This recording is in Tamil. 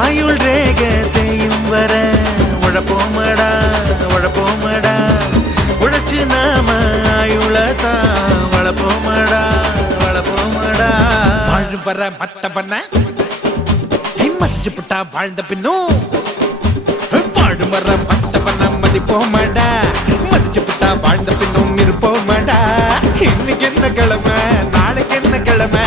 ஆயுள் ரேகத்தையும் வர உழப்போமடா உழப்போமடா உழைச்சு நாம ஆயுளத்தான் வளப்போமடா வளப்போமடா. வாழும் வர மத்த பண்ண மதிச்சு புட்டா வாழ்ந்த பின்னும் வாழும் வர மத்த பண்ண மதிப்போமடா மதிச்சு புட்டா வாழ்ந்த பின்னும் இருப்போமடா. இன்னைக்கு என்ன கிழமை நாளைக்கு என்ன கிழமை